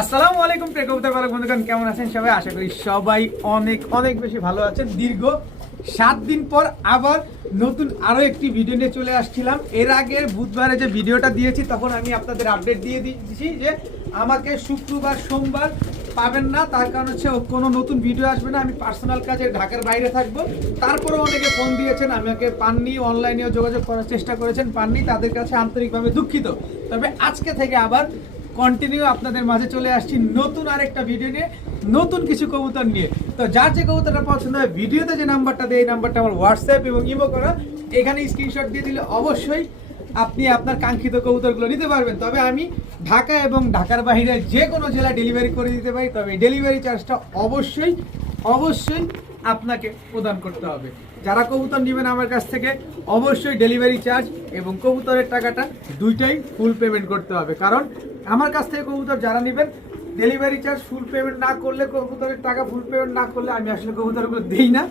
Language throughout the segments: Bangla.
আসসালামু আলাইকুম প্রিয় কবুতর পালক বন্ধুগণ, কেমন আছেন সবাই? আশা করি সবাই অনেক অনেক বেশি ভালো আছেন। দীর্ঘ 7 দিন পর আবার নতুন আরো একটি ভিডিও নিয়ে চলে আসছিলাম। এর আগে বুধবারে যে ভিডিওটা দিয়েছি তখন আমি আপনাদের আপডেট দিয়ে দিয়েছি যে আমাকে শুক্রবার সোমবার পাবেন না, তার কারণ হচ্ছে কোনো নতুন ভিডিও আসবে না, আমি পার্সোনাল কাজে ঢাকার বাইরে থাকবো। তারপরে অনেকে ফোন দিয়েছেন, আমাকে পাননি, অনলাইনেও যোগাযোগ করার চেষ্টা করেছেন, পাননি, তাদের কাছে আন্তরিকভাবে দুঃখিত। তবে আজকে থেকে আবার কন্টিনিউ আপনাদের মাঝে চলে আসছি নতুন আরেকটা ভিডিও নিয়ে, নতুন কিছু কবুতর নিয়ে। তো যার যে কবুতরটা পছন্দ হয়, ভিডিওতে যে নাম্বারটা দেয় এই নাম্বারটা আমার হোয়াটসঅ্যাপ এবং ইমো করা, এখানে স্ক্রিনশট দিয়ে দিলে অবশ্যই আপনি আপনার কাঙ্ক্ষিত কবুতরগুলো নিতে পারবেন। তবে আমি ঢাকা এবং ঢাকার বাইরে যে কোনো জেলায় ডেলিভারি করে দিতে পারি, তবে ডেলিভারি চার্জটা অবশ্যই অবশ্যই আপনাকে প্রদান করতে হবে। যারা কবুতর নেবেন আমার কাছ থেকে অবশ্যই ডেলিভারি চার্জ এবং কবুতরের টাকাটা দুইটাই ফুল পেমেন্ট করতে হবে। কারণ আমার কাছ থেকে কবুতর যারা নেবেন ডেলিভারি চার্জ ফুল পেমেন্ট না করলে, কবুতরের টাকা ফুল পেমেন্ট না করলে আমি আসলে কবুতরগুলো দিই না।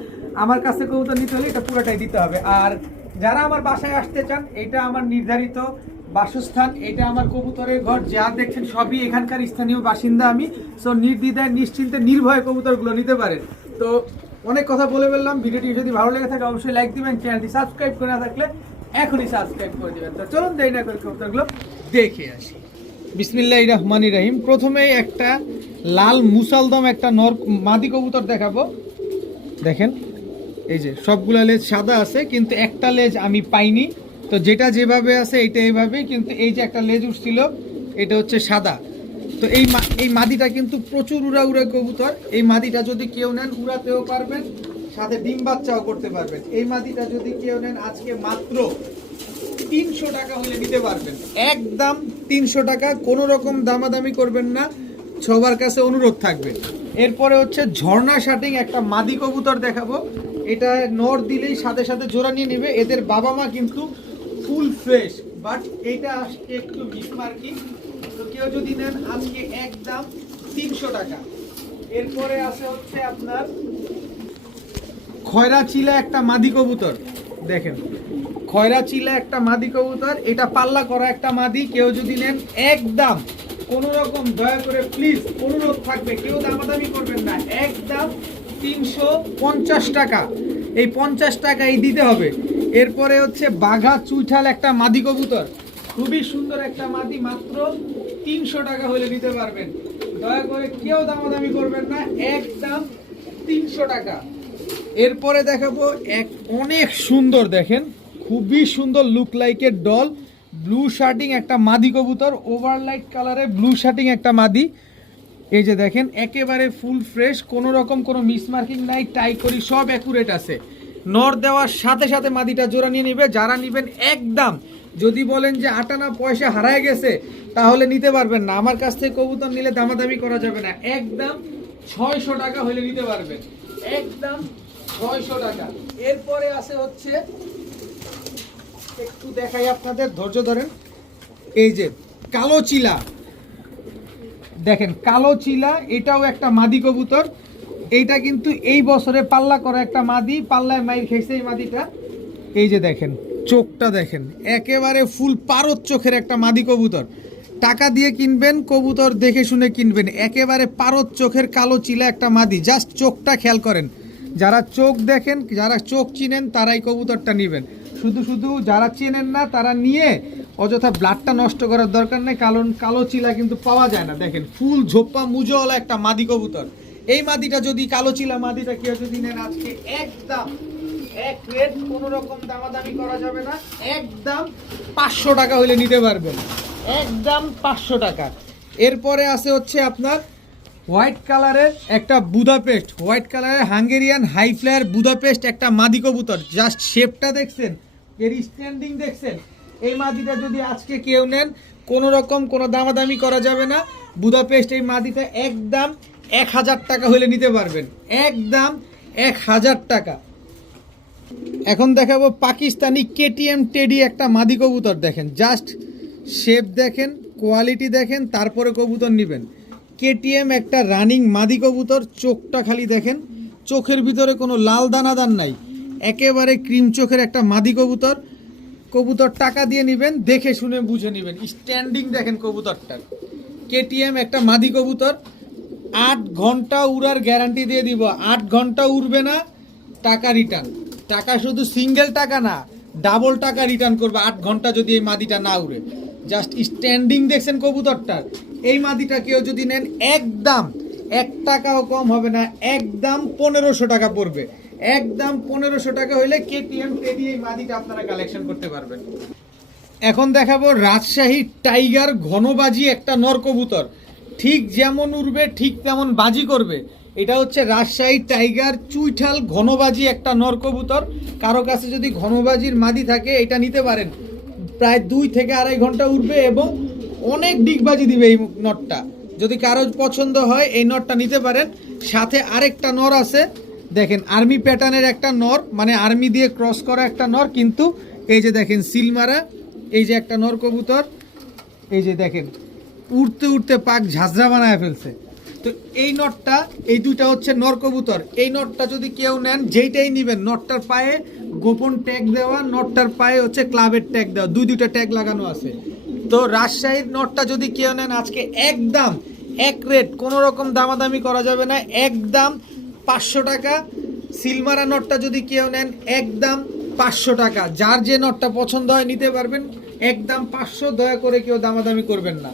আমার কাছ থেকে কবুতর নিতে হলে এটা পুরোটাই দিতে হবে। আর যারা আমার বাসায় আসতে চান, এটা আমার নির্ধারিত বাসস্থান, এটা আমার কবুতরের ঘর, যা দেখছেন সবই এখানকার স্থানীয় বাসিন্দা আমি। সো নির্দ্বিধায় নিশ্চিন্তে নির্ভয়ে কবুতরগুলো নিতে পারেন। তো অনেক কথা বলে ফেললাম, ভিডিওটি যদি ভালো লেগে থাকে অবশ্যই লাইক দিবেন, চ্যানেলটি সাবস্ক্রাইব করে না থাকলে এখনই সাবস্ক্রাইব করে দিবেন। তো চলুন দেরি না করে কবুতরগুলো দেখে আসি। বিসমিল্লাহির রহমানির রহিম। প্রথমেই একটা লাল মুসালদম একটা নর মাদি কবুতর দেখাবো। দেখেন এই যে সবগুলা লেজ সাদা আছে, কিন্তু একটা লেজ আমি পাইনি। তো যেটা যেভাবে আছে এটা এইভাবেই, কিন্তু এই যে একটা লেজ উঠছিল এটা হচ্ছে সাদা। তো এই মাদিটা কিন্তু প্রচুর উড়া উড়া কবুতর। এই মাদিটা যদি কেউ নেন উড়াতেও পারবেন, সাথে ডিম বাচ্চাও করতে পারবেন। এই মাদিটা যদি কেউ নেন আজকে মাত্র 300 টাকা হলে নিতে পারবেন, একদম 300 টাকা, কোনো রকম দামাদামি করবেন না, সবার কাছে অনুরোধ থাকবে। এরপরে হচ্ছে ঝর্ণা শাটিং একটা মাদি কবুতর দেখাবো। এটা নর দিলেই সাথে সাথে জোড়া নিয়ে নেবে। এদের বাবা মা কিন্তু ফুল ফ্রেশ, বাট এটা আজকে একটু মিসমার্কিং। তো কেউ যদি নেন আজকে একদম 300 টাকা। এরপরে আছে হচ্ছে আপনার খয়রা চিলা একটা মাদি কবুতর। দেখেন খয়রা চিলা একটা মাদি কবুতর, এটা পাল্লা করা একটা মাদি। কেউ যদি নেন একদম কোনো রকম দয়া করে প্লিজ অনুরোধ থাকবে, কেউ দামাদামি করবেন না, একদম 350 টাকা। এই 50 টাকাই দিতে হবে। এরপরে হচ্ছে বাঘা চুইঠাল একটা মাদি কবুতর, খুবই সুন্দর একটা মাদি, মাত্র 300 টাকা হলে নিতে পারবেন। দয়া করে কেউ দামাদামি করবেন না, একদম 300 টাকা। এরপরে দেখাবো এক অনেক সুন্দর, দেখেন খুবই সুন্দর লুক লাইকের ডল ব্লু শার্টিং একটা মাদি কবুতর, ওভারলাইট কালারে ব্লু শার্টিং একটা মাদি। এই যে দেখেন একেবারে ফুল ফ্রেশ, কোনো রকম কোনো মিসমার্কিং নাই, টাই করি সব অ্যাকুরেট আছে। নর দেওয়ার সাথে সাথে মাদিটা জোড়া নিয়ে নিবে। যারা নেবেন একদম, যদি বলেন যে আটানা পয়সা হারায় গেছে তাহলে নিতে পারবেন না, আমার কাছ থেকে কবুতর নিলে দামাদামি করা যাবে না, একদম 600 টাকা হলে নিতে পারবেন, একদম 600 টাকা। এরপরে আছে হচ্ছে একটু দেখাই আপনাদের, ধৈর্য ধরেন। এই যে কালো চিলা, দেখেন কালো চিলা, এটাও একটা মাদি কবুতর। এইটা কিন্তু এই বছরে পাল্লা করা একটা মাদি, পাল্লায় মাইর খেয়েছে এই মাদিটা। এই যে দেখেন চোখটা দেখেন, একেবারে ফুল পারদ চোখের একটা মাদি কবুতর। টাকা দিয়ে কিনবেন, কবুতর দেখে শুনে কিনবেন, একেবারে পারদ চোখের কালো চিলা একটা মাদি। জাস্ট চোখটা খেয়াল করেন, যারা চোখ দেখেন, যারা চোখ চিনেন তারাই কবুতরটা নেবেন। শুধু শুধু যারা চেনেন না তারা নিয়ে অযথা ব্লাডটা নষ্ট করার দরকার নেই, কারণ কালো চিলা কিন্তু পাওয়া যায় না। দেখেন ফুল ঝোপ্পা মুজওয়ালা একটা মাদি কবুতর। এই মাদিটা যদি কালো চিলা মাদিটা কেউ যদি নেন আজকে একদম এক রেট, কোনো রকম দামাদামি করা যাবে না, একদম 500 টাকা হলে নিতে পারবেন, একদম 500 টাকা। এরপরে আছে হচ্ছে আপনার হোয়াইট কালারের একটা বুদাপেস্ট, হোয়াইট কালারের হাঙ্গেরিয়ান হাই ফ্লায়ার বুদাপেস্ট একটা মাদি কবুতর। জাস্ট শেপটা দেখছেন, এর স্ট্যান্ডিং দেখছেন। এই মাদিটা যদি আজকে কেউ নেন কোনো রকম কোনো দামাদামি করা যাবে না, বুদাপেস্ট এই মাদিটা একদম 1000 টাকা হলে নিতে পারবেন, একদম 1000 টাকা। এখন দেখাবো পাকিস্তানি কেটিএম টেডি একটা মাদি কবুতর। দেখেন জাস্ট শেপ দেখেন, কোয়ালিটি দেখেন, তারপরে কবুতর নেবেন। কেটিএম একটা রানিং মাদি কবুতর, চোখটা খালি দেখেন, চোখের ভিতরে কোনো লাল দানাদার নাই, একেবারে ক্রিম চোখের একটা মাদি কবুতর। কবুতর টাকা দিয়ে নেবেন, দেখে শুনে বুঝে নেবেন, স্ট্যান্ডিং দেখেন কবুতরটার, কেটিএম একটা মাদি কবুতর, 8 ঘন্টা উড়ার গ্যারান্টি দিয়ে দিব। 8 ঘন্টা উড়বে না, টাকা রিটার্ন। টাকা শুধু সিঙ্গেল টাকা না, ডাবল টাকা রিটার্ন করবে 8 ঘন্টা যদি এই মাদিটা না উড়ে। জাস্ট স্ট্যান্ডিং দেখছেন কবুতরটার, এই মাদিটা কেউ যদি নেন একদম 1 টাকাও কম হবে না, একদম 1500 টাকা পড়বে। একদম 1500 টাকা হইলে কেটিএম টেডি এই মাদিটা আপনারা কালেকশন করতে পারবেন। এখন দেখাবো রাজশাহী টাইগার ঘনবাজি একটা নর কবুতর, ঠিক যেমন উড়বে ঠিক তেমন বাজি করবে। এটা হচ্ছে রাজশাহী টাইগার চুইঠাল ঘনবাজি একটা নর কবুতর। কারো কাছে যদি ঘনবাজির মাদি থাকে এটা নিতে পারেন, প্রায় 2 থেকে 2.5 ঘন্টা উড়বে এবং অনেক ডিগবাজি দিবে এই নটটা। যদি কারো পছন্দ হয় এই নটটা নিতে পারেন। সাথে আরেকটা নর আছে, দেখেন আর্মি প্যাটার্নের একটা নর, মানে আর্মি দিয়ে ক্রস করা একটা নর, কিন্তু এই যে দেখেন সিলমারা, এই যে একটা নর কবুতর, এই যে দেখেন উড়তে উড়তে পাক ঝাঁঝরা বানায় ফেলছে। তো এই নটটা, এই দুইটা হচ্ছে নর কবুতর। এই নটটা যদি কেউ নেন, যেইটাই নেবেন, নটটার পায়ে গোপন ট্যাগ দেওয়া, নটটার পায়ে হচ্ছে ক্লাবের ট্যাগ দেওয়া, দুইটা ট্যাগ লাগানো আছে। তো রাজশাহীর নটটা যদি কেউ নেন আজকে একদম এক রেট, কোনো রকম দামাদামি করা যাবে না, একদম 500 টাকা। সিলমারা নটটা যদি কেউ নেন একদম 500 টাকা। যার যে নটটা পছন্দ হয় নিতে পারবেন, একদম 500, দয়া করে কেউ দামাদামি করবেন না।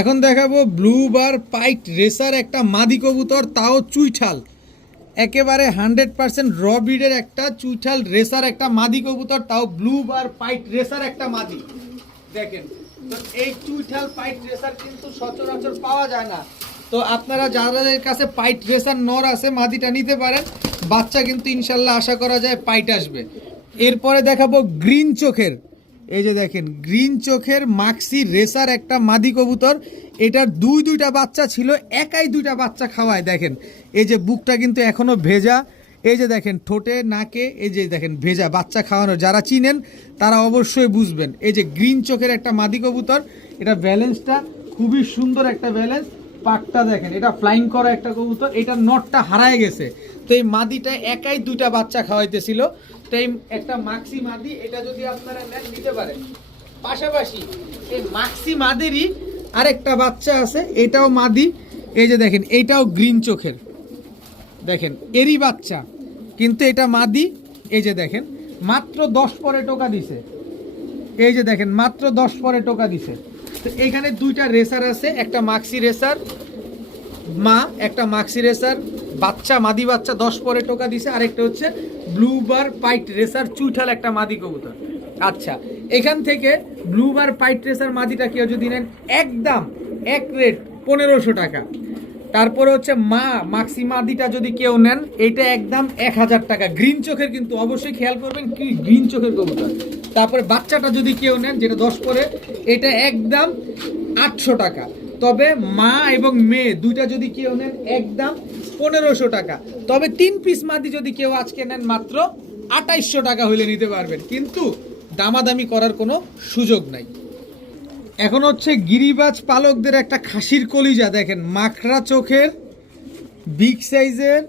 এখন দেখাবো ব্লু বার পাইট রেসার একটা মাদি কবুতর, তাও চুইঠাল, একেবারে 100% র ব্রিডের একটা চুইঠাল রেসার একটা মাদি কবুতর, তাও ব্লু বার পাইট রেসার একটা মাদি। দেখেন, তো এই চুইঠাল পাইট রেসার কিন্তু সচরাচর পাওয়া যায় না। তো আপনারা যাদের কাছে পাইট রেসার নর আছে মাদিটা নিতে পারেন, বাচ্চা কিন্তু ইনশাল্লাহ আশা করা যায় পাইট আসবে। এরপরে দেখাবো গ্রিন চোখের, এই যে দেখেন গ্রিন চোখের মাক্সি রেসার একটা মাদি কবুতর। এটার দুইটা বাচ্চা ছিল, একাই 2টা বাচ্চা খাওয়ায়। দেখেন এই যে বুকটা কিন্তু এখনো ভেজা, এই যে দেখেন ঠোঁটে নাকে এই যে দেখেন ভেজা, বাচ্চা খাওয়ানো। যারা চিনেন তারা অবশ্যই বুঝবেন। এই যে গ্রিন চোখের একটা মাদি কবুতর, এটা ব্যালেন্সটা খুবই সুন্দর একটা ব্যালেন্স। পাকটা দেখেন, এটা ফ্লাইং করা একটা কবুতর, এটা নটটা হারায় গেছে। তো এই মাদিটা একাই 2টা বাচ্চা খাওয়াইতেছিল। তো এই একটা মাক্সি মাদি, এটা যদি আপনারা নেন নিতে পারেন। পাশাপাশি এই মাক্সি মাদেরই আরেকটা বাচ্চা আছে, এটাও মাদি। এই যে দেখেন এইটাও গ্রিন চোখের, দেখেন এরই বাচ্চা, কিন্তু এটা মাদি। এই যে দেখেন মাত্র 10 পরে টোকা দিছে, এই যে দেখেন মাত্র 10 পরে টোকা দিছে। তো এখানে 2টা রেসার আছে, একটা মাক্সি রেসার মা, একটা মাক্সি রেসার বাচ্চা, মাদি বাচ্চা 10 পরে টোকা দিছে। আরেকটা হচ্ছে ব্লু বার পাইট রেসার চুইঠাল একটা মাদি কবুতর। আচ্ছা, এখান থেকে ব্লু বার পাইট রেসার মাদিটা কেউ যদি নেন একদম এক রেট 1500 টাকা। তারপরে হচ্ছে মা মাক্সি মাদিটা যদি কেউ নেন, এইটা একদম 1000 টাকা। গ্রিন চোখের কিন্তু অবশ্যই খেয়াল করবেন কি গ্রিন চোখের কবুতর। তারপরে বাচ্চাটা যদি কেউ নেন, যেটা 10 পরে, এটা একদম 800 টাকা। তবে মা এবং মেয়ে 2টা যদি কেউ নেন একদম 1500 টাকা। তবে 3 পিস মাদি যদি কেউ আজকে নেন মাত্র 2800 টাকা হইলে নিতে পারবেন, কিন্তু দামাদামি করার কোনো সুযোগ নাই। এখন হচ্ছে গিরিবাজ পালকদের একটা খাসির কলিজা, দেখেন মাখরা চোখের বিগ সাইজের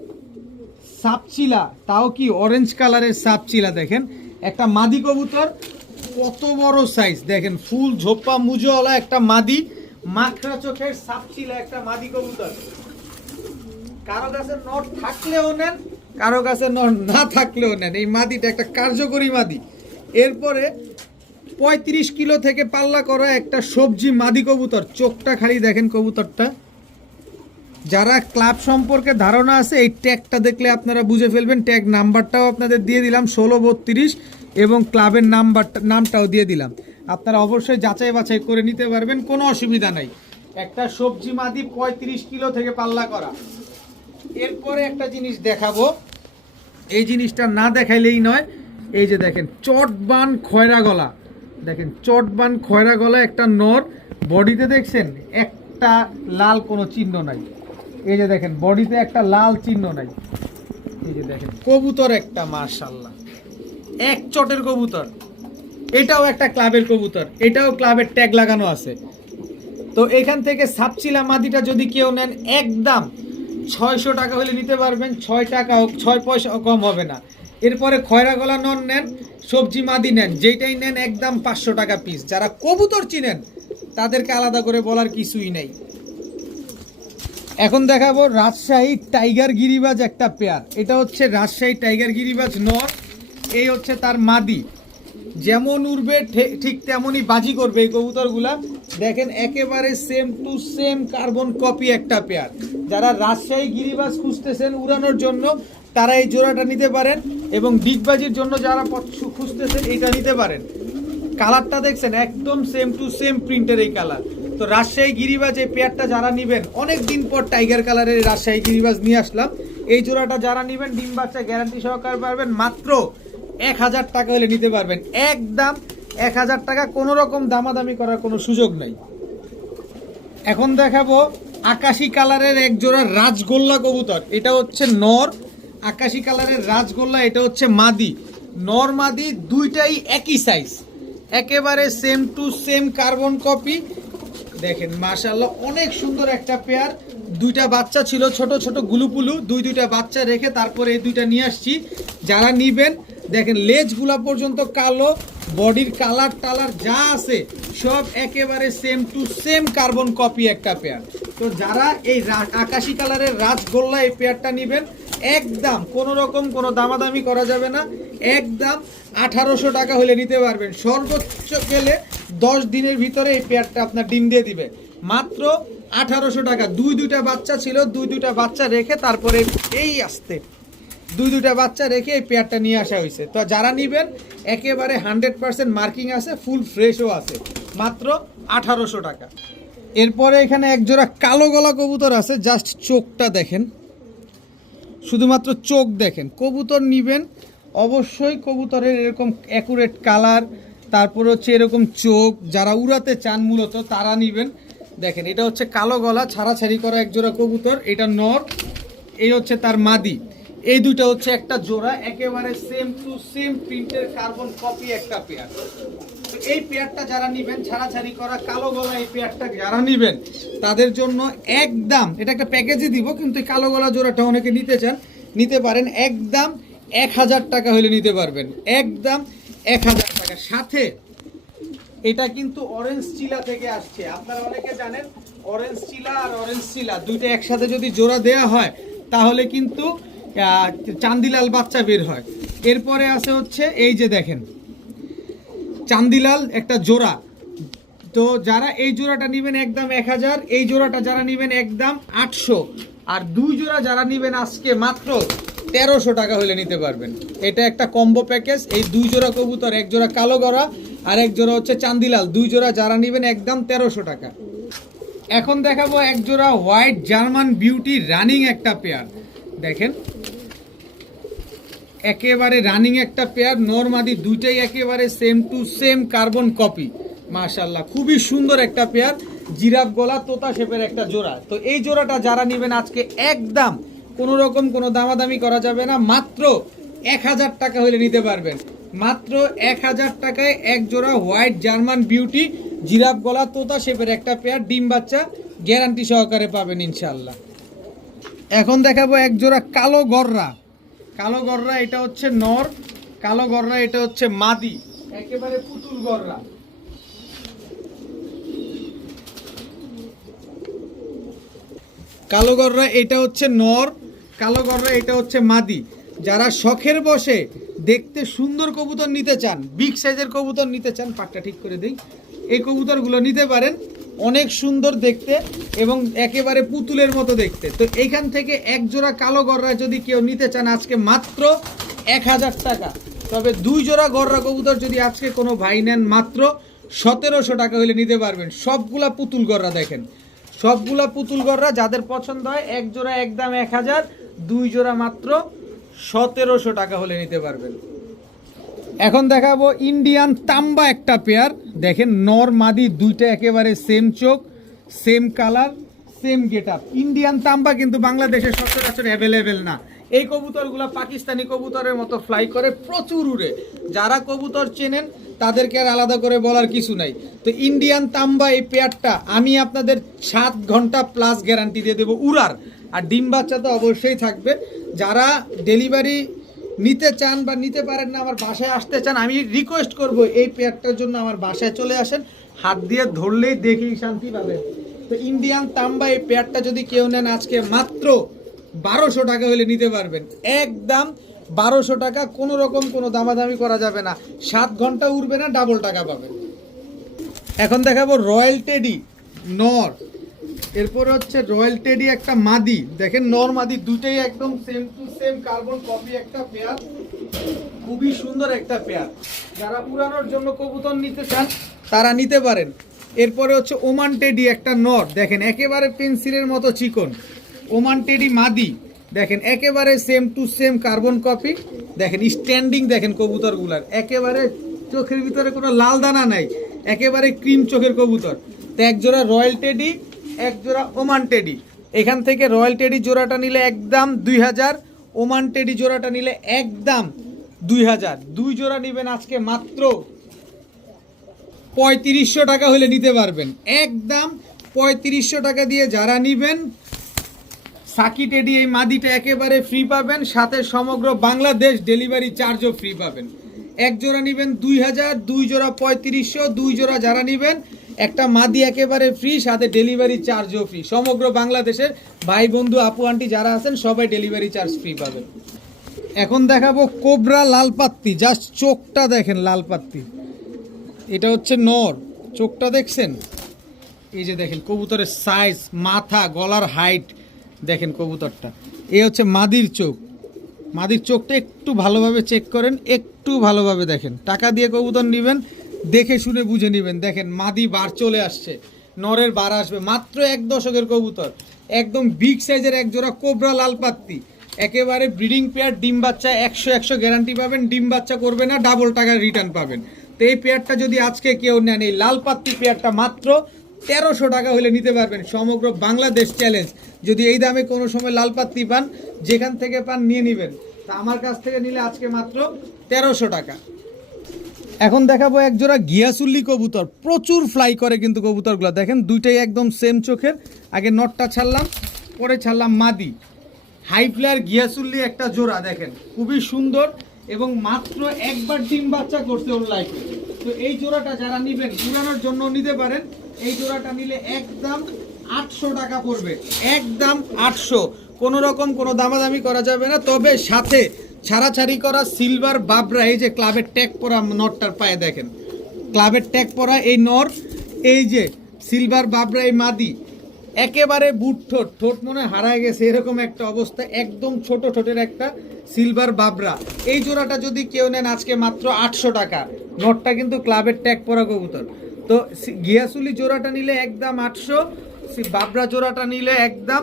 সাপচিলা, তাও কি অরেঞ্জ কালারের সাপচিলা। দেখেন একটা মাদি কবুতর, কত বড় সাইজ, দেখেন ফুল ঝোপা মুজোওয়ালা একটা মাদি, মাখরা চোখের সাপচিলা একটা মাদি কবুতর। কারো কাছে নট থাকলেও নেন, কারো কাছে নট না থাকলেও নেন, এই মাদিটা একটা কার্যকরী মাদি। এরপরে 35 কিলো থেকে পাল্লা করা একটা সবজি মাদি কবুতর, চোখটা খালি দেখেন কবুতরটা। যারা ক্লাব সম্পর্কে ধারণা আছে, এই ট্যাগটা দেখলে আপনারা বুঝে ফেলবেন। ট্যাগ নাম্বারটাও আপনাদের দিয়ে দিলাম 1632, এবং ক্লাবের নামটাও দিয়ে দিলাম। আপনারা অবশ্যই যাচাই বাছাই করে নিতে পারবেন, কোনো অসুবিধা নাই। একটা সবজি মাদি 35 কিলো থেকে পাল্লা করা। এরপরে একটা জিনিস দেখাবো, এই জিনিসটা না দেখাইলেই নয়। এই যে দেখেন চটবান খয়রা গলা, দেখেন চটবান খয়রা গলা একটা নর, বডিতে দেখছেন একটা লাল কোনো চিহ্ন নাই। এই যে দেখেন বডিতে একটা লাল চিহ্ন নাই। এই যে দেখেন কবুতর একটা, মাশাআল্লাহ এক চটের কবুতর। এটাও একটা ক্লাবের কবুতর, এটাও ক্লাবের ট্যাগ লাগানো আছে। তো এখান থেকে সাপচিলা মাদিটা যদি কেউ নেন একদম 600 টাকা হলে নিতে পারবেন। 6 টাকা 6 পয়সা কম হবে না। এরপরে খয়রা গলা নন নেন, সবজি মাদি নেন, যেইটাই নেন একদম 500 টাকা পিস। যারা কবুতর চিনেন তাদেরকে আলাদা করে বলার কিছুই নেই। এখন দেখাবো রাজশাহী টাইগার গিরিবাজ একটা পেয়ার। এটা হচ্ছে রাজশাহী টাইগার গিরিবাজ নর, এই হচ্ছে তার মাদি। যেমন উড়বে ঠিক তেমনই বাজি করবে এই কবুতরগুলা। দেখেন একেবারে same to same carbon copy একটা পেয়ার। যারা রাজশাহী গিরিবাজ খুঁজতেছেন উড়ানোর জন্য তারা এই জোড়াটা নিতে পারেন, এবং ডিগবাজির জন্য যারা খুঁজতেছেন এইটা নিতে পারেন। কালারটা দেখছেন একদম সেম টু সেম প্রিন্টের এই কালার। তো রাজশাহী গিরিবাজ এই পেয়ারটা যারা নেবেন, অনেক দিন পর টাইগার কালারের রাজশাহী গিরিবাজ নিয়ে আসলাম। এই জোড়াটা যারা নেবেন ডিম বাচ্চা গ্যারান্টি সহকারে পারবেন, মাত্র 1000 টাকা হলে নিতে পারবেন। একদম 1000 টাকা, কোনো রকম দামাদামি করার কোনো সুযোগ নাই। এখন দেখাবো আকাশি কালারের এক জোড়া রাজগোল্লা কবুতর। এটা হচ্ছে নর, আকাশি কালারের রাজগোল্লা। এটা হচ্ছে মাদি। নর মাদি দুইটাই একই সাইজ, একেবারে same to same carbon copy. দেখেন মাশাআল্লাহ অনেক সুন্দর একটা পেয়ার। দুইটা বাচ্চা ছিল ছোট ছোট গুলুপুলু, দুইটা বাচ্চা রেখে তারপরে এই দুইটা নিয়ে আসছি। যারা নিবেন দেখেন লেজগুলা পর্যন্ত কালো, বডির কালার টালার যা আছে সব একেবারে same to same carbon copy একটা পেয়ার। তো যারা এই আকাশি কালারের রাজগোল্লা এই পেয়ারটা নেবেন, একদম কোনো রকম কোনো দামাদামি করা যাবে না, একদম 1800 টাকা হলে নিতে পারবেন। সর্বোচ্চ গেলে 10 দিনের ভিতরে এই পেয়ারটা আপনার ডিম দিয়ে দিবে, মাত্র 1800 টাকা। দুইটা বাচ্চা ছিল, দুইটা বাচ্চা রেখে তারপরে এই আসতে দুইটা বাচ্চা রেখে এই পেয়ারটা নিয়ে আসা হয়েছে। তো যারা নেবেন একেবারে 100% মার্কিং আছে, ফুল ফ্রেশও আছে, মাত্র 1800 টাকা। এরপরে এখানে এক জোড়া কালো গলা কবুতর আছে, জাস্ট চোখটা দেখেন, শুধুমাত্র চোখ দেখেন। কবুতর নিবেন অবশ্যই কবুতরের এরকম অ্যাকুরেট কালার, তারপর হচ্ছে এরকম চোখ, যারা উড়াতে চান মূলত তারা নিবেন। দেখেন এটা হচ্ছে কালো গলা ছাড়াছাড়ি করা এক জোড়া কবুতর, এটা নর, এই হচ্ছে তার মাদি। এই দুইটা হচ্ছে একটা জোড়া, একেবারে সেম টু সেম প্রিন্টের কার্বন কপি একটা পেয়ার। তো এই পেয়ারটা যারা নিবেন, ছাড়াছাড়ি করা কালো গলা এই পেয়ারটা যারা নিবেন তাদের জন্য একদম, এটা একটা প্যাকেজে দিব, কিন্তু কালো গলা জোড়াটা অনেকে নিতে চান, নিতে পারেন। একদম 1000 টাকা হলে নিতে পারবেন, একদম 1000 টাকা। সাথে এটা কিন্তু অরেঞ্জ চিলা থেকে আসছে। আপনারা অনেকে জানেন অরেঞ্জ চিলা আর অরেঞ্জ চিলা দুইটা একসাথে যদি জোড়া দেয়া হয় তাহলে কিন্তু চান্দিলাল বাচ্চা বের হয়। এরপরে আছে হচ্ছে এই যে দেখেন চান্দিলাল একটা জোড়া। তো যারা এই জোড়াটা নেবেন একদম 1000, এই জোড়াটা যারা নেবেন একদম 800, আর দুই জোড়া যারা নেবেন আজকে মাত্র 1300 টাকা হলে নিতে পারবেন। এটা একটা কম্বো প্যাকেজ। এই দুই জোড়া কবুতর, এক জোড়া কালো গড়া আর এক জোড়া হচ্ছে চান্দিলাল, দুই জোড়া যারা নেবেন একদম 1300 টাকা। এখন দেখাবো এক জোড়া হোয়াইট জার্মান বিউটি রানিং একটা পেয়ার। দেখেন একেবারে রানিং একটা পেয়ার, নরমাদি দুইটাই একেবারে same to same carbon copy. মাশাআল্লাহ খুবই সুন্দর একটা পেয়ার, জিরাফ গলা তোতা শেপের একটা জোড়া। তো এই জোড়াটা যারা নেবেন আজকে একদম কোনো রকম কোনো দামাদামি করা যাবে না, মাত্র 1000 টাকা হলে নিতে পারবেন। মাত্র 1000 টাকায় এক জোড়া হোয়াইট জার্মান বিউটি জিরাফ গলা তোতা শেপের একটা পেয়ার, ডিম বাচ্চা গ্যারান্টি সহকারে পাবেন ইনশাআল্লাহ। এখন দেখাবো এক জোড়া কালো গররা। কালো গররা এটা হচ্ছে নর, কালো গররা এটা হচ্ছে মাদি, একেবারে পুতুল গররা। কালো গররা এটা হচ্ছে নর, কালো গররা এটা হচ্ছে মাদি। যারা শখের বসে দেখতে সুন্দর কবুতর নিতে চান, বিগ সাইজের কবুতর নিতে চান, পাটটা ঠিক করে দেই, এই কবুতরগুলো নিতে পারেন, অনেক সুন্দর দেখতে এবং একেবারে পুতুলের মতো দেখতে। তো এইখান থেকে এক জোড়া কালো গররা যদি কেউ নিতে চান আজকে মাত্র 1000 টাকা। তবে দুই জোড়া গররা কবুতর যদি আজকে কোনো ভাই নেন মাত্র 1700 টাকা হলে নিতে পারবেন। সবগুলা পুতুল গররা, দেখেন সবগুলা পুতুল গররা। যাদের পছন্দ হয় এক জোড়া একদম 1000, দুই জোড়া মাত্র 1700 টাকা হলে নিতে পারবেন। এখন দেখাবো ইন্ডিয়ান তাম্বা একটা পেয়ার। দেখেন নর মাদি দুইটা একেবারে সেম চোখ, same colour, same get up. Indian তাম্বা কিন্তু বাংলাদেশে সচরাচর অ্যাভেলেবেল না। এই কবুতরগুলো পাকিস্তানি কবুতরের মতো ফ্লাই করে, প্রচুর উড়ে। যারা কবুতর চেনেন তাদেরকে আর আলাদা করে বলার কিছু নাই। তো ইন্ডিয়ান তাম্বা এই পেয়ারটা আমি আপনাদের 7 ঘন্টা প্লাস গ্যারান্টি দিয়ে দেবো উড়ার, আর ডিম বাচ্চা তো অবশ্যই থাকবে। যারা ডেলিভারি নিতে চান বা নিতে পারেন না, আমার বাসায় আসতে চান, আমি রিকোয়েস্ট করব এই পেয়ারটার জন্য আমার বাসায় চলে আসেন, হাত দিয়ে ধরলেই দেখেই শান্তি পাবেন। তো ইন্ডিয়ান তাম্বা এই পেয়ারটা যদি কেউ নেন আজকে মাত্র 1200 টাকা হলে নিতে পারবেন, একদম 1200 টাকা, কোনো রকম কোনো দামাদামি করা যাবে না, 7 ঘন্টা উড়বে না, ডাবল টাকা পাবেন। এখন দেখাবো রয়্যাল টেডি নর, এরপরে হচ্ছে রয়্যাল টেডি একটা মাদি, দেখেন নর মাদি দুটেই একদম same to same carbon copy একটা পেয়ার, খুবই সুন্দর একটা পেয়ার। যারা উড়ানোর জন্য কবুতর নিতে চান তারা নিতে পারেন। এরপরে হচ্ছে ওমান টেডি একটা নর, দেখেন একেবারে পেন্সিলের মতো চিকন, ওমান টেডি মাদি, দেখেন একেবারে same to same carbon copy, দেখেন স্ট্যান্ডিং, দেখেন কবুতরগুলার একেবারে চোখের ভিতরে কোনো লাল দানা নাই, একেবারে ক্রিম চোখের কবুতর। তো এক জোড়া রয়্যাল টেডি, এক জোড়া ওমান টেডি, এখান থেকে রয়্যাল টেডি জোড়াটা নিলে একদম 2000, ওমান টেডি জোড়াটা নিলে একদম 2000, দুই জোড়া নেবেন আজকে মাত্র 3500 টাকা হলে নিতে পারবেন, একদম 3500 টাকা দিয়ে যারা নিবেন সাকি টেডি এই মাদিটা একেবারে ফ্রি পাবেন, সাথে সমগ্র বাংলাদেশ ডেলিভারি চার্জও ফ্রি পাবেন। এক জোড়া নেবেন 2000, দুই জোড়া 3500, দুই জোড়া যারা নেবেন একটা মাদি একেবারে ফ্রি, সাথে ডেলিভারি চার্জও ফ্রি, সমগ্র বাংলাদেশের ভাই বন্ধু আপু আন্টি যারা আছেন সবাই ডেলিভারি চার্জ ফ্রি পাবেন। এখন দেখাবো কোবরা লালপাত্তি, জাস্ট চোখটা দেখেন লালপাত্তি, এটা হচ্ছে নর, চোখটা দেখছেন, এই যে দেখেন কবুতরের সাইজ, মাথা, গলার হাইট, দেখেন কবুতরটা, এই হচ্ছে মাদির চোখ, মাদির চোখটা একটু ভালোভাবে চেক করেন, একটু ভালোভাবে দেখেন, টাকা দিয়ে কবুতর নেবেন দেখে শুনে বুঝে নেবেন। দেখেন মাদি বার চলে আসছে, নরের বার আসবে, মাত্র 1 দশকের কবুতর, একদম বিগ সাইজের এক জোড়া কোবরা লালপাত্তি, একেবারে ব্রিডিং পেয়ার, ডিম বাচ্চা 100 গ্যারান্টি পাবেন, ডিম বাচ্চা করবে না, ডাবল টাকা রিটার্ন পাবেন। তো এই পেয়ারটা যদি আজকে কেউ নেন, এই লালপাত্তি পেয়ারটা মাত্র 1300 টাকা হলে নিতে পারবেন, সমগ্র বাংলাদেশ চ্যালেঞ্জ। যদি এই দামে কোনো সময় লালপাত্তি পান, যেখান থেকে পান নিয়ে নেবেন, তা আমার কাছ থেকে নিলে আজকে মাত্র 1300 টাকা। এখন দেখাবো এক জোড়া গিয়াসুল্লি কবুতর, প্রচুর ফ্লাই করে কিন্তু কবুতরগুলো, দেখেন দুইটাই একদম সেম চোখের, আগে নটটা ছাড়লাম পরে ছাড়লাম মাদি, হাই ফ্লায়ার গিয়াসুল্লি একটা জোড়া, দেখেন খুবই সুন্দর এবং মাত্র একবার ডিম বাচ্চা করছে ওর লাইফে। তো এই জোড়াটা যারা নেবেন উড়ানোর জন্য নিতে পারেন, এই জোড়াটা নিলে একদম 800 টাকা পড়বে, একদম 800, কোনো রকম কোনো দামাদামি করা যাবে না। তবে সাথে ছাড়াছাড়ি করা সিলভার বাবরা, এই যে ক্লাবের ট্যাগ পরা নটটার পায়ে দেখেন ক্লাবের ট্যাগ পরা এই নর, এই যে সিলভার বাবরা এই মাদি, একেবারে বুট ঠোঁট, ঠোঁট মনে হারায় গেছে এরকম একটা অবস্থা, একদম ছোট ঠোঁটের একটা সিলভার বাবরা, এই জোড়াটা যদি কেউ নেন আজকে মাত্র 800 টাকা, নটটা কিন্তু ক্লাবের ট্যাগ পরা কবুতর। তো গিয়াসুলি জোড়াটা নিলে একদম 800, বাবরা জোড়াটা নিলে একদম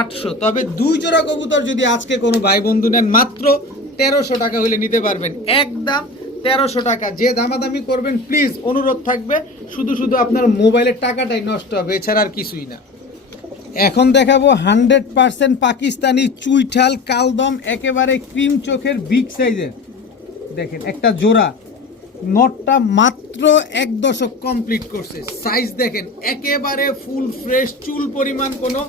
800। তবে দুই জোড়া কবুতর যদি আজকে কোনো ভাই বন্ধু নেন মাত্র 1300 টাকা হলে নিতে পারবেন, একদম 1300 টাকা। যে দামাদামি করবেন প্লিজ অনুরোধ থাকবে, শুধু শুধু আপনার মোবাইলের টাকাটাই নষ্ট হবে, এছাড়া আর কিছুই না। এখন দেখাবো 100% পাকিস্তানি চুইঠাল কালদম, একেবারে ক্রিম চোখের বিগ সাইজের, দেখেন একটা জোড়া, নটটা মাত্র 1 দশক কমপ্লিট করছে, সাইজ দেখেন একেবারে ফুল ফ্রেশ, চুল পরিমাণ কোনো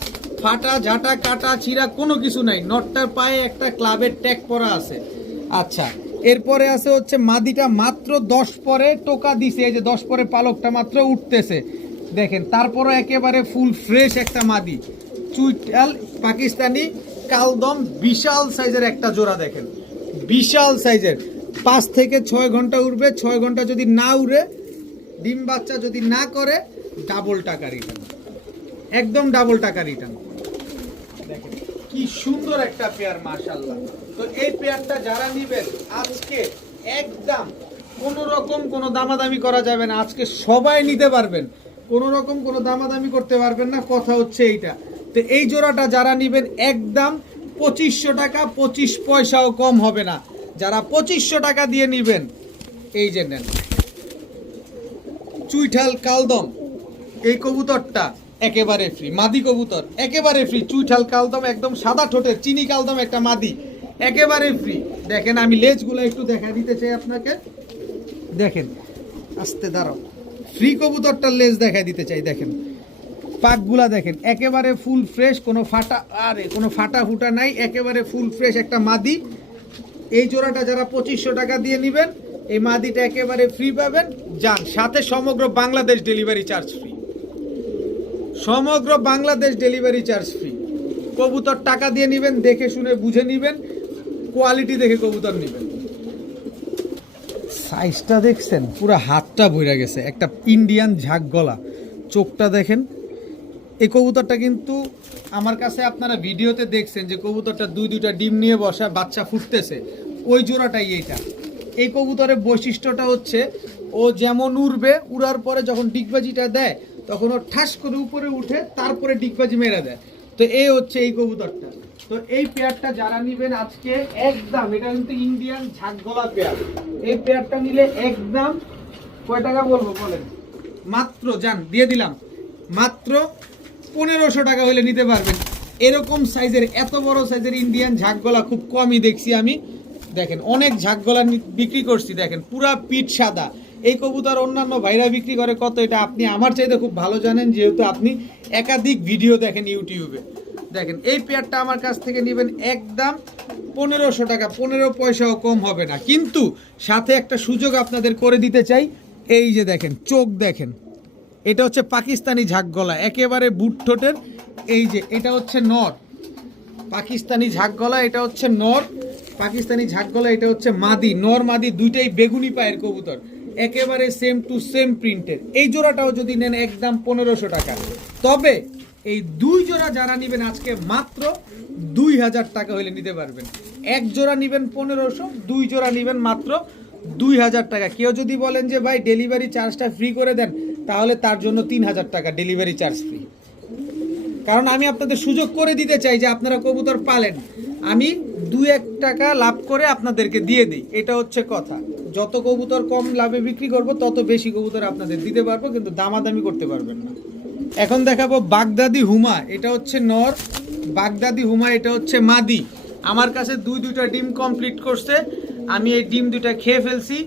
ফাটা ঝাঁটা কাটা ছিঁড়া কোনো কিছু নাই, নটটার পায়ে একটা ক্লাবের ট্যাগ পরা আছে। আচ্ছা, এরপরে আছে হচ্ছে মাদিটা মাত্র 10 পরে টোকা দিছে, এই যে 10 পরে পালকটা মাত্র উঠতেছে, দেখেন তারপরও একেবারে ফুল ফ্রেশ একটা মাদি চুইটাল পাকিস্তানি কালদম, বিশাল সাইজের একটা জোড়া, দেখেন বিশাল সাইজের, 5 থেকে 6 ঘন্টা উড়বে, 6 ঘন্টা যদি না উড়ে ডিম বাচ্চা যদি না করে ডাবল টাকা রিটার্ন, একদম ডাবল টাকা রিটার্ন। দেখেন কি সুন্দর একটা পেয়ার মাশাআল্লাহ। তো এই পেয়ারটা যারা নেবেন আজকে একদম কোনো রকম কোনো দামাদামি করা যাবে না, আজকে সবাই নিতে পারবেন, কোনো রকম কোনো দামাদামি করতে পারবেন না, কথা হচ্ছে এইটা। তো এই জোড়াটা যারা নেবেন একদম 2500 টাকা, 25 পয়সাও কম হবে না। যারা 2500 টাকা দিয়ে নেবেন এই যে নেন চুইঠাল কালদম, এই কবুতরটা একেবারে ফ্রি, মাদি কবুতর একেবারে ফ্রি, চুইঠাল কালদম একদম সাদা ঠোঁটের চিনি কালদম একটা মাদি একেবারে ফ্রি। দেখেন আমি লেজগুলো একটু দেখা দিতে চাই আপনাকে, দেখেন আস্তে দাঁড়াও, ফ্রি কবুতরটার লেজ দেখা দিতে চাই, দেখেন পাকগুলা দেখেন একেবারে ফুল ফ্রেশ, কোনো ফাটা, আরে কোনো ফাটা ফুটা নাই, একেবারে ফুল ফ্রেশ একটা মাদি, এই জোড়াটা যারা 2500 টাকা দিয়ে নেবেন এই মাদিটা একেবারে ফ্রি পাবেন। যান, সাথে সমগ্র বাংলাদেশ ডেলিভারি চার্জ ফ্রি, সমগ্র বাংলাদেশ ডেলিভারি চার্জ ফ্রি। কবুতর টাকা দিয়ে নেবেন, দেখে শুনে বুঝে নেবেন, কোয়ালিটি দেখে কবুতর নেবেন। সাইজটা দেখছেন, পুরো হাতটা ভরে গেছে, একটা ইন্ডিয়ান ঝাঁক গলা, চোখটা দেখেন। এই কবুতরটা কিন্তু আমার কাছে আপনারা ভিডিওতে দেখছেন যে কবুতরটা দুইটা ডিম নিয়ে বসা, বাচ্চা ফুটতেছে, ওই জোড়াটাই এইটা। এই কবুতরের বৈশিষ্ট্যটা হচ্ছে ও যেমন উড়বে, উড়ার পরে যখন ডিগবাজিটা দেয় তখন ও ঠাস করে উপরে উঠে তারপরে ডিগবাজি মেরে দেয়। তো এই হচ্ছে এই কবুতরটা। তো এই পেয়ারটা যারা নেবেন আজকে একদম, এটা কিন্তু ইন্ডিয়ান ঝাঁকগলা পেয়ার, এই পেয়ারটা নিলে একদম কয় টাকা বলবো বলেন? মাত্র যান দিয়ে দিলাম, মাত্র 1500 টাকা হলে নিতে পারবেন। এরকম সাইজের, এত বড় সাইজের ইন্ডিয়ান ঝাঁকগলা খুব কমই দেখছি আমি। দেখেন অনেক ঝাঁকগলা বিক্রি করছি, দেখেন পুরা পিঠ সাদা। এই কবুতর অন্যান্য ভাইরা বিক্রি করে কত, এটা আপনি আমার চাইতে খুব ভালো জানেন, যেহেতু আপনি একাধিক ভিডিও দেখেন ইউটিউবে। দেখেন এই পেয়ারটা আমার কাছ থেকে নেবেন একদম 1500 টাকা, 15 পয়সাও কম হবে না। কিন্তু সাথে একটা সুযোগ আপনাদের করে দিতে চাই, এই যে দেখেন চোখ দেখেন, এটা হচ্ছে পাকিস্তানি ঝাঁকগলা, একেবারে বুট ঠোঁটের। এই যে এটা হচ্ছে নর পাকিস্তানি ঝাঁকগলা, এটা হচ্ছে নর পাকিস্তানি ঝাঁকগলা, এটা হচ্ছে মাদি। নর মাদি দুইটাই বেগুনি পায়ের কবুতর, একেবারে সেম টু সেম প্রিন্টের। এই জোড়াটাও যদি নেন একদম 1500 টাকা। তবে এই দুই জোড়া যারা নেবেন আজকে মাত্র 2000 টাকা হলে নিতে পারবেন। এক জোড়া নেবেন 1500, দুই জোড়া নেবেন মাত্র 2000 টাকা। কেউ যদি বলেন যে ভাই ডেলিভারি চার্জটা ফ্রি করে দেন, তাহলে তার জন্য 3000 টাকা ডেলিভারি চার্জ ফ্রি। কারণ আমি আপনাদের সুযোগ করে দিতে চাই যে আপনারা কবুতর পালেন, আমি 2-1 টাকা লাভ করে আপনাদেরকে দিয়ে দিই, এটা হচ্ছে কথা। যত কবুতর কম লাভে বিক্রি করব তত বেশি কবুতর আপনাদের দিতে পারবো, কিন্তু দামাদামি করতে পারবেন না। এখন দেখাবো বাগদাদি হুমা, এটা হচ্ছে নর, বাগদাদি হুমা এটা হচ্ছে মাদি। আমার কাছে দুইটা ডিম কমপ্লিট করছে, আমি এই ডিম দুইটা খেয়ে ফেলছি।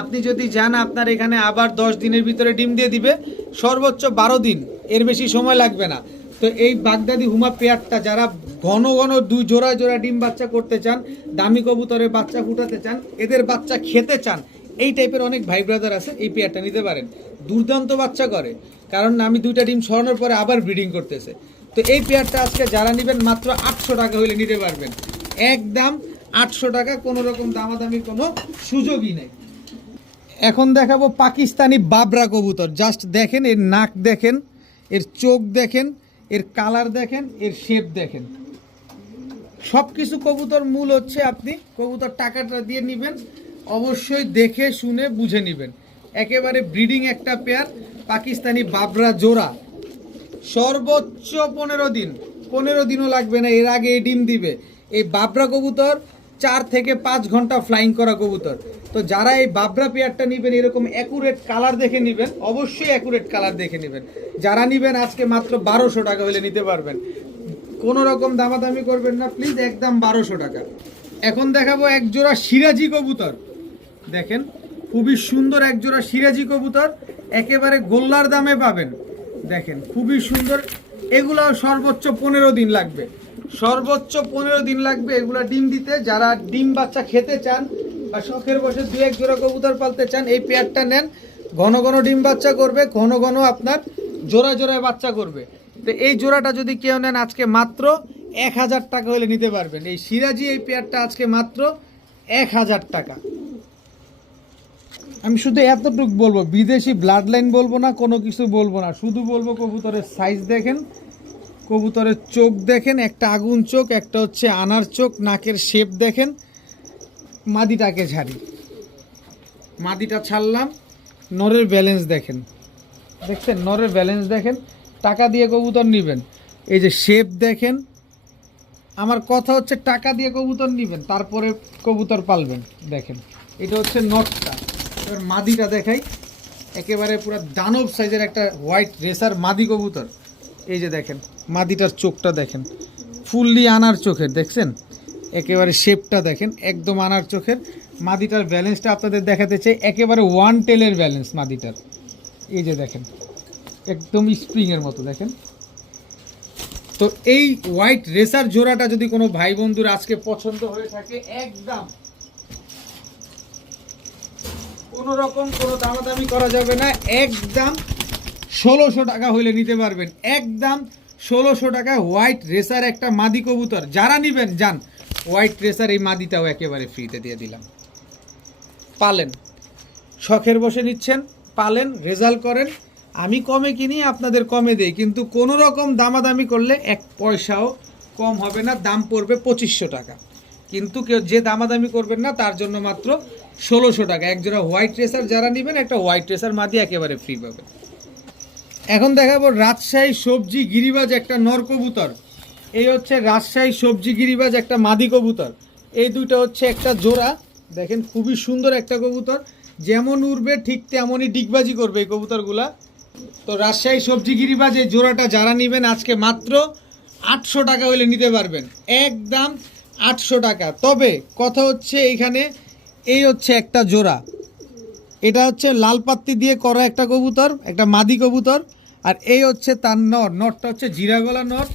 আপনি যদি যান আপনার এখানে আবার 10 দিনের ভিতরে ডিম দিয়ে দিবে, সর্বোচ্চ 12 দিন, এর বেশি সময় লাগবে না। তো এই বাগদাদি হুমা পেয়ারটা যারা ঘন ঘন দুই জোড়া ডিম বাচ্চা করতে চান, দামি কবুতরের বাচ্চা ফুটাতে চান, এদের বাচ্চা খেতে চান, এই টাইপের অনেক ভাই ব্রাদার আছে, এই পেয়ারটা নিতে পারেন। দুর্দান্ত বাচ্চা করে, কারণ আমি দুইটা ডিম সরানোর পরে আবার ব্রিডিং করতেছে। তো এই পেয়ারটা আজকে যারা নেবেন মাত্র 800 টাকা হলে নিতে পারবেন, একদম 800 টাকা, কোনো রকম দামাদামির কোনো সুযোগই নেই। এখন দেখাবো পাকিস্তানি বাবরা কবুতর। জাস্ট দেখেন এর নাক দেখেন, এর চোখ দেখেন, এর কালার দেখেন, এর শেপ দেখেন, সব কিছু। কবুতর মূল হচ্ছে আপনি কবুতর টাকাটা দিয়ে নেবেন, অবশ্যই দেখে শুনে বুঝে নেবেন। একেবারে ব্রিডিং একটা পেয়ার, পাকিস্তানি বাবরা জোড়া, সর্বোচ্চ 15 দিনও লাগবে না, এর আগে এই ডিম দিবে। এই বাবরা কবুতর 4 থেকে 5 ঘন্টা ফ্লাইং করা কবুতর। তো যারা এই বাবরা পেয়ারটা নেবেন, এরকম অ্যাকুরেট কালার দেখে নেবেন, অবশ্যই অ্যাকুরেট কালার দেখে নেবেন। যারা নেবেন আজকে মাত্র 1200 টাকা হলে নিতে পারবেন, কোনো রকম দামাদামি করবেন না প্লিজ, একদম 1200 টাকা। এখন দেখাবো এক জোড়া সিরাজি কবুতর। দেখেন খুবই সুন্দর এক জোড়া সিরাজি কবুতর, একেবারে গোল্লার দামে পাবেন। দেখেন খুবই সুন্দর, এগুলো সর্বোচ্চ 15 দিন লাগবে, সর্বোচ্চ 15 দিন লাগবে এগুলা ডিম দিতে। যারা ডিম বাচ্চা খেতে চান বা শখের বসে 2-1 জোড়া কবুতর পালতে চান, এই পেয়ারটা নেন। ঘন ঘন ডিম বাচ্চা করবে, ঘন ঘন আপনার জোড়ায় বাচ্চা করবে। তো এই জোড়াটা যদি কেউ নেন আজকে মাত্র 1000 টাকা হলে নিতে পারবেন। এই সিরাজি এই পেয়ারটা আজকে মাত্র 1000 টাকা। আমি শুধু এতটুকু বলবো, বিদেশি ব্লাড লাইন বলবো না, কোনো কিছু বলবো না, শুধু বলবো কবুতরের সাইজ দেখেন, কবুতরের চোখ দেখেন, একটা আগুন চোখ, একটা হচ্ছে আনার চোখ, নাকের শেপ দেখেন। মাদিটাকে ছাড়ি, মাদিটা ছাড়লাম, নরের ব্যালেন্স দেখেন, দেখছেন নরের ব্যালেন্স দেখেন। টাকা দিয়ে কবুতর নেবেন, এই যে শেপ দেখেন। আমার কথা হচ্ছে টাকা দিয়ে কবুতর নেবেন, তারপরে কবুতর পালবেন। দেখেন এটা হচ্ছে নটটা। এবার মাদিটা দেখাই, একেবারে পুরো দানব সাইজের একটা হোয়াইট রেসার মাদি কবুতর। এই যে দেখেন মাদিটার চোখটা দেখেন, ফুললি আনার চোখের, দেখছেন একেবারে শেপটা দেখেন, একদম আনার চোখের। মাদিটার ব্যালেন্সটা আপনাদের দেখাতে চাই, একেবারে 1 টেলের ব্যালেন্স মাদিটার। এই যে দেখেন একদম স্প্রিংয়ের মতো দেখেন। তো এই হোয়াইট রেসার জোড়াটা যদি কোনো ভাই বন্ধুর আজকে পছন্দ হয়ে থাকে, একদম কোনো রকম কোনো দামাদামি করা যাবে না, একদম 1600 টাকা হইলে নিতে পারবেন, একদম 1600 টাকা। হোয়াইট রেসার একটা মাদি কবুতর, যারা নেবেন যান, হোয়াইট রেসার এই মাদিটাও একেবারে ফ্রিতে দিয়ে দিলাম। পালেন, শখের বসে নিচ্ছেন, পালেন, রেজাল্ট করেন। আমি কমে কিনি, আপনাদের কমে দেই, কিন্তু কোনো রকম দামাদামি করলে এক পয়সাও কম হবে না, দাম পড়বে 2500 টাকা। কিন্তু কেউ যে দামাদামি করবেন না তার জন্য মাত্র 1600 টাকা। একজোড়া হোয়াইট রেসার যারা নেবেন, একটা হোয়াইট রেসার মাদি একেবারে ফ্রি পাবেন। এখন দেখাবো রাজশাহী সবজি গিরিবাজ একটা নর কবুতর। এই হচ্ছে রাজশাহী সবজি গিরিবাজ একটা মাদি কবুতর। এই দুইটা হচ্ছে একটা জোড়া, দেখেন খুবই সুন্দর একটা কবুতর, যেমন উড়বে ঠিক তেমনই ডিগবাজি করবে এই কবুতরগুলা। তো রাজশাহী সবজি গিরিবাজ এই জোড়াটা যারা নেবেন আজকে মাত্র 800 টাকা হলে নিতে পারবেন, একদম 800 টাকা। তবে কথা হচ্ছে এইখানে, এই হচ্ছে একটা জোড়া, এটা হচ্ছে লাল পাত্তি দিয়ে করা একটা কবুতর, একটা মাদি কবুতর। আর এই হচ্ছে তার নর, নরটা হচ্ছে জিরা গলা নর,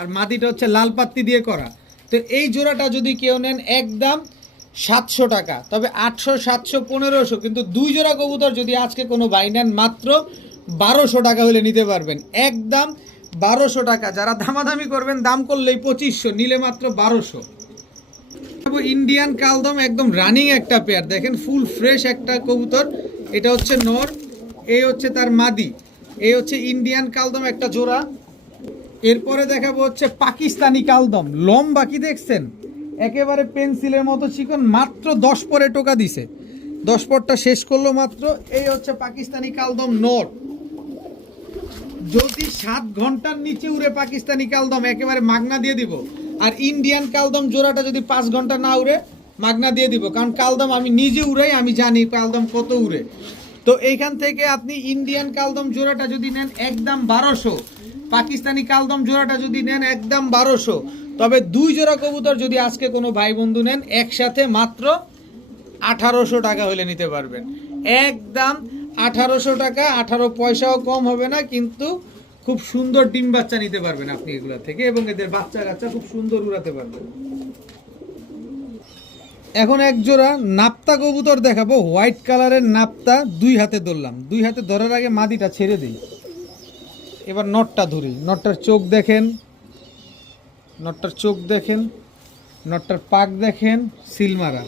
আর মাদিটা হচ্ছে লাল পাত্তি দিয়ে করা। তো এই জোড়াটা যদি কেউ নেন একদম 700 টাকা। তবে 800, 700, 1500, কিন্তু দুই জোড়া কবুতর যদি আজকে কোনো ভাই নেন মাত্র 1200 টাকা হলে নিতে পারবেন, একদম 1200 টাকা। যারা দামাদামি করবেন, দাম করলেই 2500, নিলে মাত্র 1200। ইন্ডিয়ান কালদম একদম রানিং একটা পেয়ার, দেখেন ফুল ফ্রেশ একটা কবুতর। এটা হচ্ছে নর, এই হচ্ছে তার মাদি। এই হচ্ছে ইন্ডিয়ান কালদম একটা জোড়া। এরপরে দেখাবো হচ্ছে পাকিস্তানি কালদম, লম্বা কি দেখছেন, একেবারে পেন্সিলের মতো চিকন, মাত্র 10 পরে টোকা দিছে, 10 পরটা শেষ করলো মাত্র। এই হচ্ছে পাকিস্তানি কালদম নর। যদি 7 ঘন্টার নিচে উড়ে পাকিস্তানি কালদম একেবারে মাগনা দিয়ে দিব। আর ইন্ডিয়ান কালদম জোড়াটা যদি 5 ঘন্টা না উড়ে মাগনা দিয়ে দিব, কারণ কালদম আমি নিজে উড়াই, আমি জানি কালদম কত উড়ে। তো এইখান থেকে আপনি ইন্ডিয়ান কালদম জোড়াটা যদি নেন একদম 1200, পাকিস্তানি কালদম জোড়াটা যদি নেন একদম 1200। তবে দুই জোড়া কবুতর যদি আজকে কোনো ভাই বন্ধু নেন একসাথে মাত্র 1800 টাকা হলে নিতে পারবেন, একদম 1800 টাকা, 18 পয়সাও কম হবে না। কিন্তু খুব সুন্দর ডিম বাচ্চা নিতে পারবেন আপনি এগুলা থেকে, এবং এদের বাচ্চা কাচ্চা খুব সুন্দর উড়াতে পারবেন। এখন এক জোড়া নাপ্তা কবুতর দেখাবো, হোয়াইট কালারের নাপ্তা। দুই হাতে ধরলাম, দুই হাতে ধরার আগে মাদিটা ছেড়ে দিই, এবার নটটা ধরি। নটটার চোখ দেখেন, নটটার চোখ দেখেন, নটটার পাক দেখেন, সিলমারা।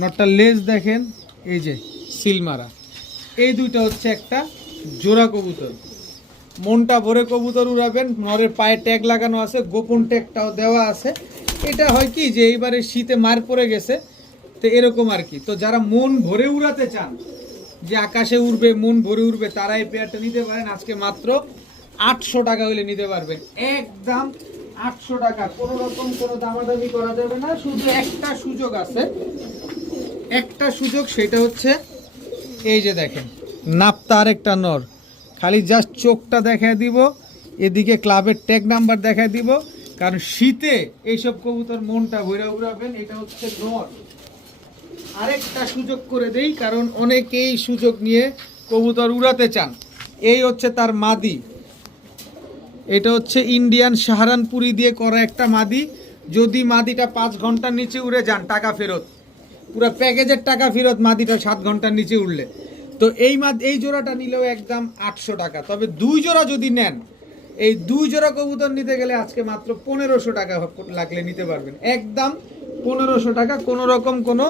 নটটার লেজ দেখেন, এই যে সিলমারা। এই দুইটা হচ্ছে একটা জোড়া কবুতর, মনটা ভরে কবুতর উড়াবেন। নরের পায়ে ট্যাগ লাগানো আছে, গোপন ট্যাগটাও দেওয়া আছে। এটা হয় কি যে এইবারে শীতে মার পড়ে গেছে, তো এরকম আর কি। তো যারা মন ভরে উড়াতে চান, যে আকাশে উড়বে, মন ভরে উড়বে, তারা এই পেয়ারটা নিতে পারেন। আজকে মাত্র 800 টাকা হলে নিতে পারবেন, একদম 800 টাকা। কোনো রকম কোনো দামাদামি করা যাবে না। শুধু একটা সুযোগ আছে, একটা সুযোগ, সেটা হচ্ছে এই যে দেখেন নাপ্তা আরেকটা নর, খালি জাস্ট চোখটা দেখায় দিব, এদিকে ক্লাবের ট্যাগ নাম্বার দেখায় দিব। কারণ শীতে এইসব কবুতর মনটা ভৈরা উড়াবেন। এটা হচ্ছে নর। আরেকটা সুযোগ করে দেই, কারণ অনেকেই সুযোগ নিয়ে কবুতর উড়াতে চান। এই হচ্ছে তার মাদি, এটা হচ্ছে ইন্ডিয়ান সাহারানপুরি দিয়ে করা একটা মাদি। যদি মাদিটা 5 ঘন্টার নিচে উড়ে যান টাকা ফেরত, পুরো প্যাকেজের টাকা ফেরত মাদিটা 7 ঘন্টার নিচে উড়লে। তো এই জোড়াটা নিলেও একদম 800 টাকা। তবে দুই জোড়া যদি নেন, এই দুই জোড়া কবুতর নিতে গেলে আজকে মাত্র 1500 টাকা লাগলে নিতে পারবেন, একদম 1500 টাকা। কোনো রকম কোনো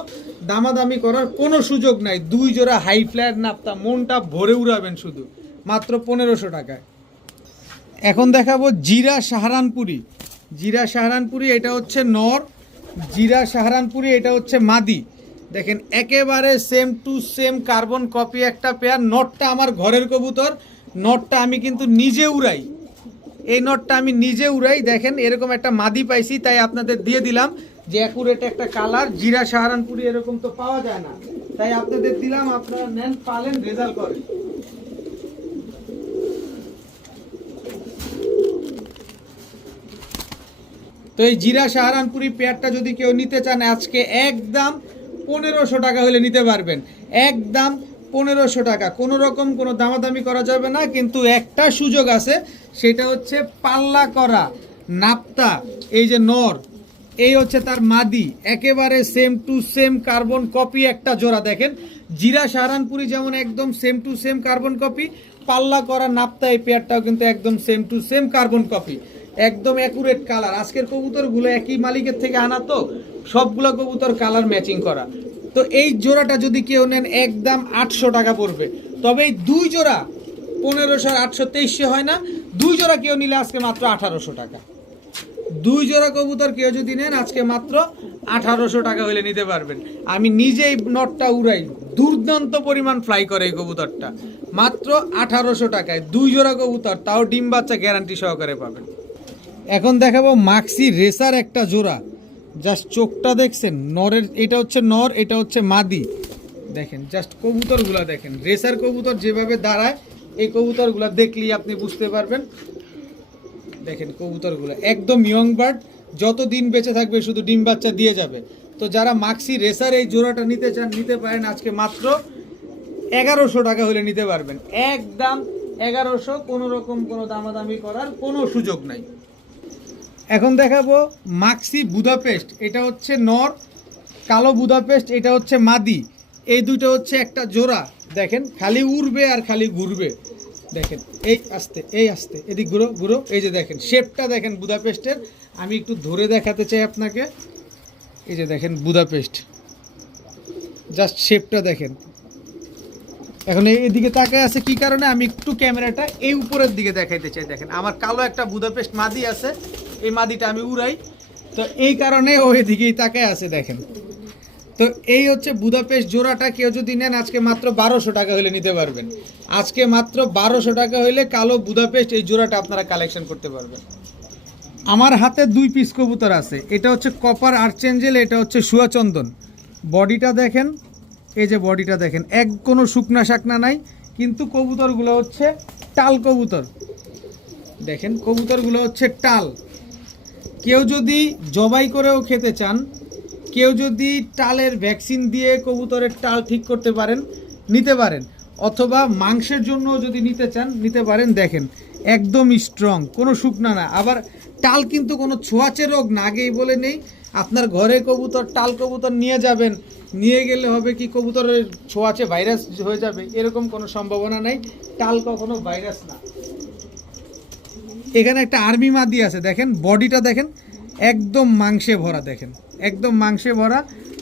দামাদামি করার কোনো সুযোগ নাই। দুই জোড়া হাই ফ্লায়ার নাপ্তা, মনটা ভরে উড়াবেন শুধু, মাত্র 1500 টাকায়। এখন দেখাবো জিরা সাহারানপুরি। জিরা সাহারানপুরি এটা হচ্ছে নর, জিরা সাহারানপুরি এটা হচ্ছে মাদি। দেখেন একেবারে same to same carbon copy একটা পেয়ার। নটটা আমার ঘরের কবুতর, নটটা আমি কিন্তু নিজে উড়াই, এই নটটা আমি নিজে উড়াই। দেখেন এরকম একটা মাদি পাইছি, তাই আপনাদের দিয়ে দিলাম যে অ্যাকুরেট একটা কালার। জিরা সাহারানপুরি এরকম তো পাওয়া যায় না, তাই আপনাদের দিলাম, আপনারা নেন, পালেন, রেজাল্ট করেন। তো এই জিরা সাহারানপুরি পেয়ারটা যদি কেউ নিতে চান আজকে একদম 1500 টাকা হলে নিতে পারবেন, একদম 1500 টাকা। কোনো রকম কোনো দামাদামি করা যাবে না। কিন্তু একটা সুযোগ আছে, সেটা হচ্ছে পাল্লা করা নাপ্তা। এই যে নর, এই হচ্ছে তার মাদি, একেবারে same to same carbon copy একটা জোড়া। দেখেন জিরা সাহারানপুরি যেমন একদম same to same carbon copy, পাল্লা করা নাপ্তা এই পেয়ারটাও কিন্তু একদম same to same carbon copy, একদম অ্যাকুরেট কালার। আজকের কবুতরগুলো একই মালিকের থেকে আনা, তো সবগুলো কবুতর কালার ম্যাচিং করা। তো এই জোড়াটা যদি কেউ নেন একদম 800 টাকা পড়বে। তবে এই দুই জোড়া 1500 আর 800 2300 হয় না, দুই জোড়া কেউ নিলে আজকে মাত্র 1800 টাকা। দুই জোড়া কবুতর কেউ যদি নেন আজকে মাত্র 1800 টাকা হলে নিতে পারবেন। আমি নিজেই নটটা উড়াই, দুর্দান্ত পরিমাণ ফ্লাই করে এই কবুতরটা, মাত্র 1800 টাকায় দুই জোড়া কবুতর, তাও ডিম বাচ্চা গ্যারান্টি সহকারে পাবেন। এখন দেখাবো মাক্সি রেসার একটা জোড়া, জাস্ট চোখটা দেখছেন, নরের এটা হচ্ছে নর, এটা হচ্ছে মাদি। দেখেন জাস্ট কবুতরগুলা দেখেন, রেসার কবুতর যেভাবে দাঁড়ায় এই কবুতরগুলা দেখলেই আপনি বুঝতে পারবেন। দেখেন কবুতরগুলো একদম ইয়ং বার্ড, যত দিন বেঁচে থাকবে শুধু ডিম বাচ্চা দিয়ে যাবে। তো যারা মাক্সি রেসার এই জোড়াটা নিতে চান নিতে পারেন, আজকে মাত্র 1100 টাকা হলে নিতে পারবেন, একদম 1100, কোনো রকম কোনো দামাদামি করার কোনো সুযোগ নাই। এখন দেখাবো মাক্সি বুদাপেস্ট, এটা হচ্ছে নর, কালো বুদাপেস্ট এটা হচ্ছে মাদি। এই দুটো হচ্ছে একটা জোড়া। দেখেন খালি উড়বে আর খালি ঘুরবে। দেখেন এই আস্তে, এই আস্তে, এদিক ঘুরো ঘুরো, এই যে দেখেন শেপটা দেখেন বুদাপেস্টের। আমি একটু ধরে দেখাতে চাই আপনাকে, এই যে দেখেন বুদাপেস্ট, জাস্ট শেপটা দেখেন। এখন এইদিকে তাকায় আছে কি কারণে, আমি একটু ক্যামেরাটা এই উপরের দিকে দেখাইতে চাই। দেখেন আমার কালো একটা বুদাপেস্ট মাদি আছে, এই মাদিটা আমি উড়াই, তো এই কারণে ও এদিকেই তাকায় আছে। দেখেন তো এই হচ্ছে বুদাপেস্ট জোড়াটা, কেউ যদি নেন আজকে মাত্র 1200 টাকা হলে নিতে পারবেন। আজকে মাত্র 1200 টাকা হলে কালো বুদাপেস্ট এই জোড়াটা আপনারা কালেকশন করতে পারবেন। আমার হাতে 2 পিস কবুতর আছে, এটা হচ্ছে কপার আর্চেঞ্জেল, এটা হচ্ছে সুয়াচন্দন। বডিটা দেখেন, এই যে বডিটা দেখেন, কোনো শুকনা শাকনা নাই, কিন্তু কবুতরগুলো হচ্ছে টাল কবুতর। দেখেন কবুতরগুলো হচ্ছে টাল। কেউ যদি জবাই করেও খেতে চান, কেউ যদি টালের ভ্যাকসিন দিয়ে কবুতরের টাল ঠিক করতে পারেন নিতে পারেন, অথবা মাংসের জন্য যদি নিতে চান নিতে পারেন। দেখেন একদম স্ট্রং, কোনো শুকনা না, আবার টাল কিন্তু কোনো ছোঁয়াচে রোগ না, আগেই বলে নেই। আপনার ঘরে কবুতর টাল কবুতর নিয়ে যাবেন, নিয়ে গেলে হবে কি কবুতরের ছোঁয়াচে ভাইরাস হয়ে যাবে, এরকম কোনো সম্ভাবনা নাই। টাল কখনো ভাইরাস না। এখানে একটা আর্মি মাদি আছে, দেখেন বডিটা দেখেন, একদম মাংসে ভরা। দেখেন একদম মাংসে ভরা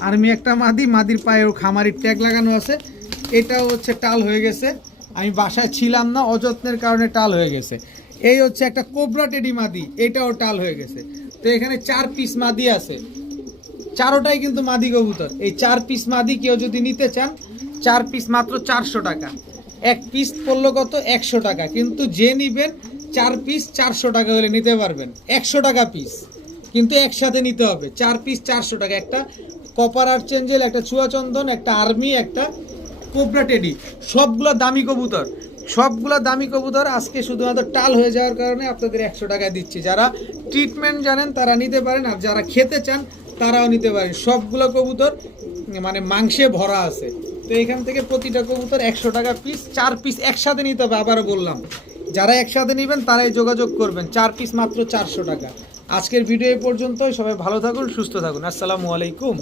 আর্মি একটা মাদি, মাদির পায়ে খামারির ট্যাগ লাগানো আছে। এটাও হচ্ছে টাল হয়ে গেছে, আমি বাসায় ছিলাম না, অযত্নের কারণে টাল হয়ে গেছে। এই হচ্ছে একটা কোবরা টেডি মাদি, এটাও টাল হয়ে গেছে। তো এখানে 4 পিস মাদি আছে, চারোটাই কিন্তু মাদি কবুতর। এই 4 পিস মাদি কেউ যদি নিতে চান, 4 পিস মাত্র 400 টাকা। এক পিস পড়লো কত, 100 টাকা। কিন্তু যে নিবেন 4 পিস 400 টাকা হলে নিতে পারবেন, 100 টাকা পিস, কিন্তু একসাথে নিতে হবে। 4 পিস 400 টাকা, একটা কপার আর্চেঞ্জেল, একটা চুয়াচন্দন, একটা আর্মি, একটা কোবরা টেডি, সবগুলো দামি কবুতর, সবগুলো দামি কবুতর। আজকে শুধুমাত্র টাল হয়ে যাওয়ার কারণে আপনাদের 100 টাকায় দিচ্ছি। যারা ট্রিটমেন্ট জানেন তারা নিতে পারেন, আর যারা খেতে চান তারাও নিতে পারেন। সবগুলো কবুতর মানে মাংসে ভরা আছে। তো এখান থেকে প্রতিটা কবুতর 100 টাকা পিস, 4 পিস একসাথে নিতে হবে। আবারও বললাম, যারা একসাথে নেবেন তারাই যোগাযোগ করবেন। 4 পিস মাত্র 400 টাকা। আজকের ভিডিও এই পর্যন্তই। সবাই ভালো থাকুন, সুস্থ থাকুন। আসসালামু আলাইকুম।